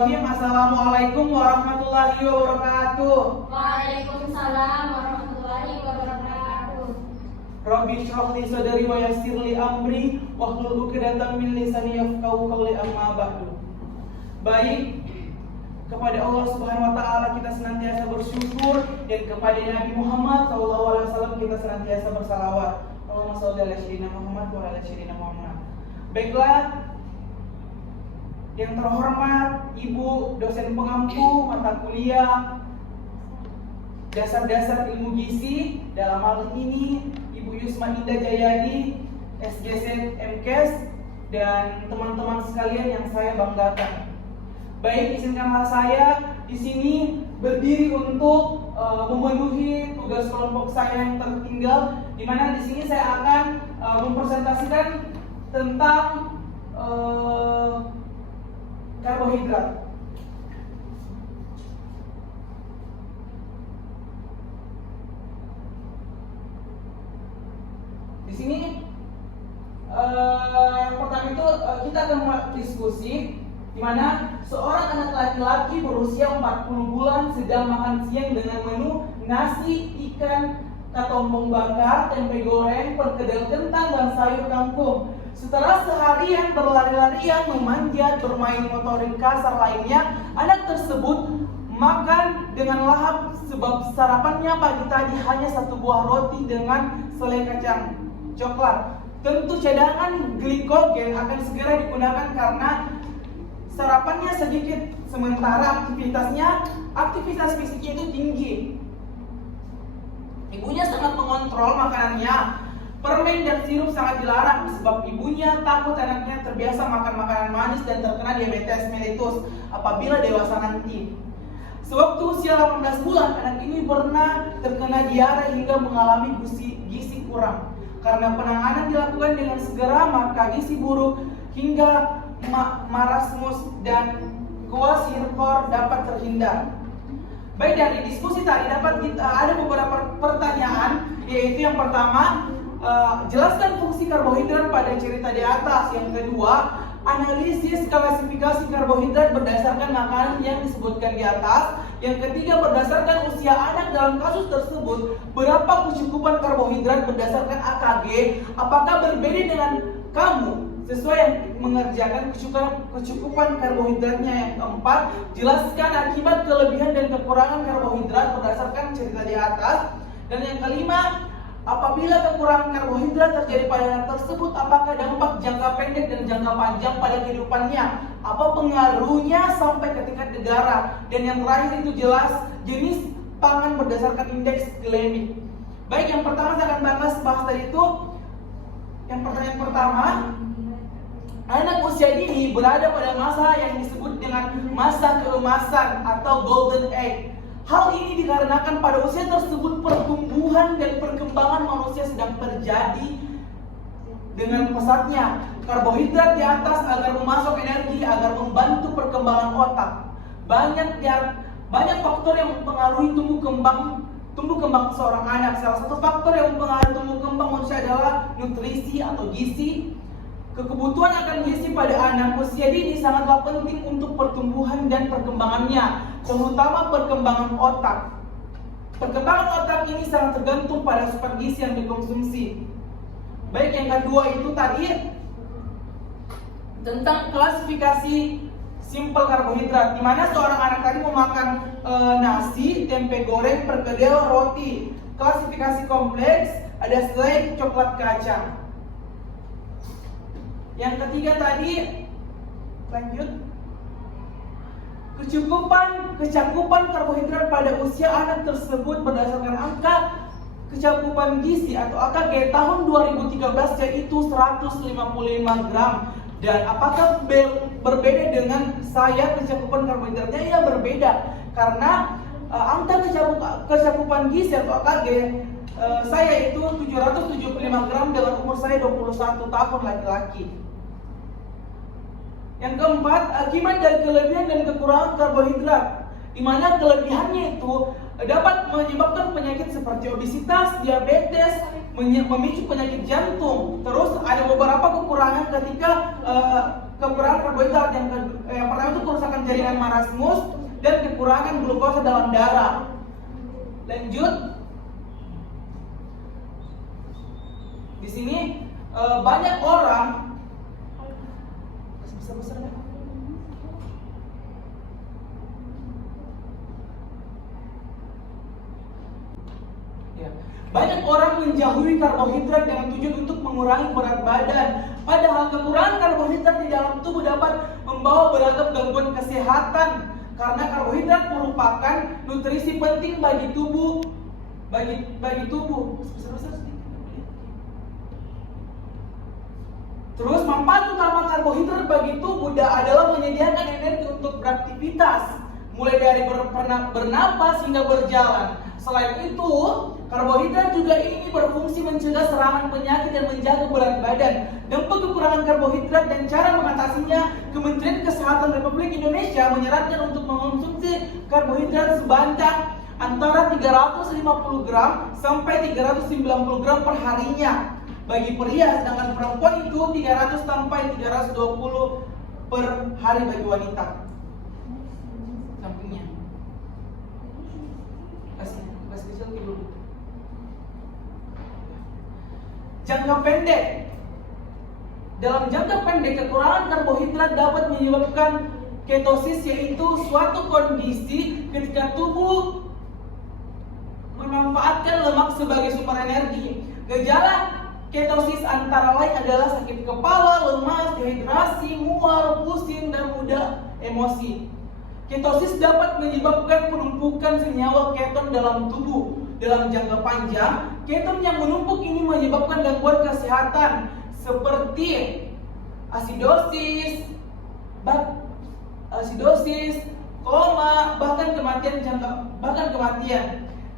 Assalamualaikum warahmatullahi wabarakatuh. Waalaikumsalam warahmatullahi wabarakatuh. Rabbi shrah li sadri wa yassir li amri wahlul 'uqdatam min lisani yafqahu qawli, amma ba'du. Baik, kepada Allah Subhanahu wa taala kita senantiasa bersyukur, dan kepada Nabi Muhammad sallallahu alaihi wasallam kita senantiasa bersalawat. Allahumma shalli ala sayyidina Muhammad wa ala sayyidina Muhammad. Baiklah, yang terhormat Ibu dosen pengampu mata kuliah dasar-dasar ilmu gizi, dalam hal ini Ibu Yusma Indah Jayadi, SGZ MKes, dan teman-teman sekalian yang saya banggakan. Baik, izinkanlah saya di sini berdiri untuk memenuhi tugas kelompok saya yang tertinggal, di mana di sini saya akan mempresentasikan tentang karbohidrat. Di sini yang pertama itu kita akan mulai diskusi, di mana seorang anak laki-laki berusia 40 bulan sedang makan siang dengan menu nasi, ikan, katombong bakar, tempe goreng, perkedel kentang, dan sayur kangkung. Setelah seharian berlari-larian, memanjat, bermain motorik kasar lainnya, anak tersebut makan dengan lahap sebab sarapannya pagi tadi hanya satu buah roti dengan selai kacang coklat. Tentu cadangan glikogen akan segera digunakan karena sarapannya sedikit, sementara aktivitas fisiknya itu tinggi. Ibunya sangat mengontrol makanannya. Permen dan sirup sangat dilarang sebab ibunya takut anaknya terbiasa makan makanan manis dan terkena diabetes mellitus apabila dewasa nanti. Sewaktu usia 18 bulan, anak ini pernah terkena diare hingga mengalami gizi kurang. Karena penanganan dilakukan dengan segera, maka gizi buruk hingga marasmus dan kwashiorkor dapat terhindar. Baik, dari diskusi tadi dapat kita ada beberapa pertanyaan, yaitu yang pertama, jelaskan fungsi karbohidrat pada cerita di atas. Yang kedua, analisis klasifikasi karbohidrat berdasarkan makanan yang disebutkan di atas. Yang ketiga, berdasarkan usia anak dalam kasus tersebut, berapa kecukupan karbohidrat berdasarkan AKG, apakah berbeda dengan kamu sesuai yang mengerjakan kecukupan karbohidratnya. Yang keempat, jelaskan akibat kelebihan dan kekurangan karbohidrat berdasarkan cerita di atas. Dan yang kelima, apabila kekurangan karbohidrat terjadi pada anak tersebut, apakah dampak jangka pendek dan jangka panjang pada kehidupannya? Apa pengaruhnya sampai ke tingkat negara? Dan yang terakhir itu jelas jenis pangan berdasarkan indeks glikemik. Baik, yang pertama saya akan bahas tadi itu. Yang pertanyaan pertama, anak usia dini berada pada masa yang disebut dengan masa keemasan atau golden age. Hal ini dikarenakan pada usia tersebut pertumbuhan dan perkembangan manusia sedang terjadi dengan pesatnya. Karbohidrat di atas agar memasok energi, agar membantu perkembangan otak. Banyak faktor yang mempengaruhi tumbuh kembang seorang anak. Salah satu faktor yang mempengaruhi tumbuh kembang manusia adalah nutrisi atau gizi. Kebutuhan akan gizi pada anak usia dini sangatlah penting untuk pertumbuhan dan perkembangannya, terutama perkembangan otak. Perkembangan otak ini sangat tergantung pada asupan gizi yang dikonsumsi. Baik, yang kedua itu tadi tentang klasifikasi simpel karbohidrat, di mana seorang anak tadi memakan nasi, tempe goreng, perkedel, roti. Klasifikasi kompleks ada selai, coklat, kacang. Yang ketiga tadi, lanjut, kecakupan karbohidrat pada usia anak tersebut berdasarkan angka kecakupan gizi atau AKG tahun 2013, yaitu 155 gram. Dan apakah berbeda dengan saya kecakupan karbohidratnya? Ya, berbeda, karena angka kecakupan gizi atau AKG saya itu 775 gram dengan umur saya 21 tahun laki-laki. Yang keempat, akibat dari kelebihan dan kekurangan karbohidrat, di mana kelebihannya itu dapat menyebabkan penyakit seperti obesitas, diabetes, memicu penyakit jantung. Terus ada beberapa kekurangan ketika kekurangan karbohidrat, yang pertama itu kerusakan jaringan marasmus dan kekurangan glukosa dalam darah. Lanjut. Di sini banyak orang banyak orang menjauhi karbohidrat dengan tujuan untuk mengurangi berat badan. Padahal kekurangan karbohidrat di dalam tubuh dapat membawa beragam gangguan kesehatan. Karena karbohidrat merupakan nutrisi penting bagi tubuh. Terus manfaat utama karbohidrat bagi tubuh adalah menyediakan energi untuk beraktivitas, mulai dari bernapas hingga berjalan. Selain itu, karbohidrat juga ini berfungsi mencegah serangan penyakit dan menjaga berat badan. Dampak kekurangan karbohidrat dan cara mengatasinya, Kementerian Kesehatan Republik Indonesia menyarankan untuk mengonsumsi karbohidrat sebanyak antara 350 gram sampai 390 gram per harinya bagi pria, sedangkan perempuan itu 300 sampai 320 per hari bagi wanita. Sampingnya. Kasih kecil dulu. Jangka pendek. Dalam jangka pendek, kekurangan karbohidrat dapat menyebabkan ketosis, yaitu suatu kondisi ketika tubuh memanfaatkan lemak sebagai sumber energi. Gejala ketosis antara lain adalah sakit kepala, lemas, dehidrasi, mual, pusing, dan mudah emosi. Ketosis dapat menyebabkan penumpukan senyawa keton dalam tubuh. Dalam jangka panjang, keton yang menumpuk ini menyebabkan gangguan kesehatan seperti asidosis, koma, bahkan kematian.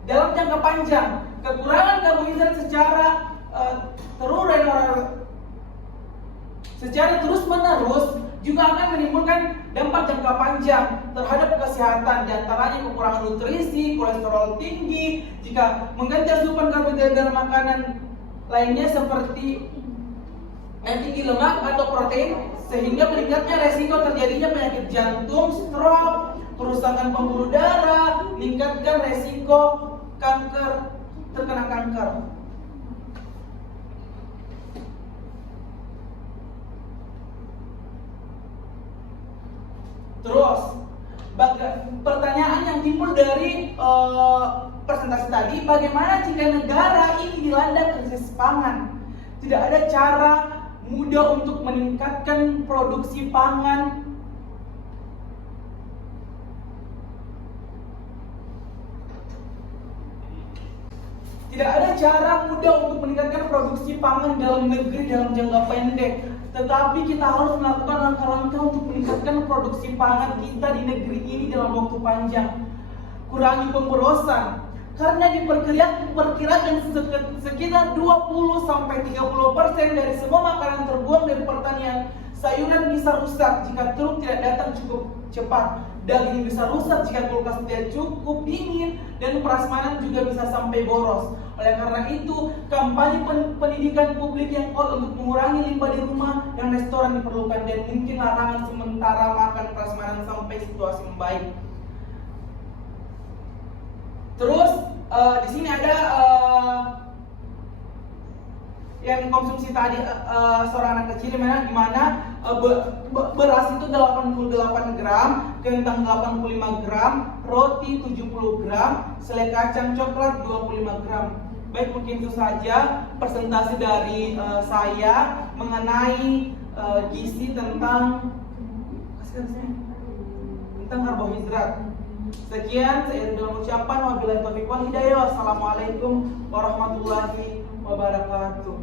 Dalam jangka panjang, kekurangan karbohidrat secara terus-menerus juga akan menimbulkan dampak jangka panjang terhadap kesehatan, diantaranya kekurangan nutrisi, kolesterol tinggi, jika mengganti asupan karbohidrat dalam makanan lainnya seperti yang tinggi lemak atau protein, sehingga meningkatnya resiko terjadinya penyakit jantung, stroke, kerusakan pembuluh darah, meningkatkan resiko terkena kanker. Terus, pertanyaan yang timbul dari presentasi tadi, bagaimana jika negara ini dilanda krisis pangan? Tidak ada cara mudah untuk meningkatkan produksi pangan. Tidak ada cara mudah untuk meningkatkan produksi pangan dalam negeri dalam jangka pendek. Tetapi kita harus melakukan langkah-langkah untuk meningkatkan produksi pangan kita di negeri ini dalam waktu panjang. Kurangi pemborosan, karena diperkirakan sekitar 20-30% dari semua makanan terbuang dari pertanian sayuran bisa rusak jika truk tidak datang cukup cepat. Daging bisa rusak jika kulkas tidak cukup dingin, dan prasmanan juga bisa sampai boros. Oleh karena itu, kampanye pendidikan publik yang kuat untuk mengurangi limbah di rumah dan restoran diperlukan, dan mungkin larangan sementara makan prasmanan sampai situasi membaik. Terus di sini ada yang dikonsumsi tadi seorang anak kecil, dimana beras itu 88 gram, kentang 85 gram, roti 70 gram, selai kacang coklat 25 gram. Baik, mungkin itu saja presentasi dari saya mengenai gizi tentang karbohidrat. Sekian, saya dengan ucapan wabillahi taufiq wal hidayah. Wassalamualaikum warahmatullahi wabarakatuh.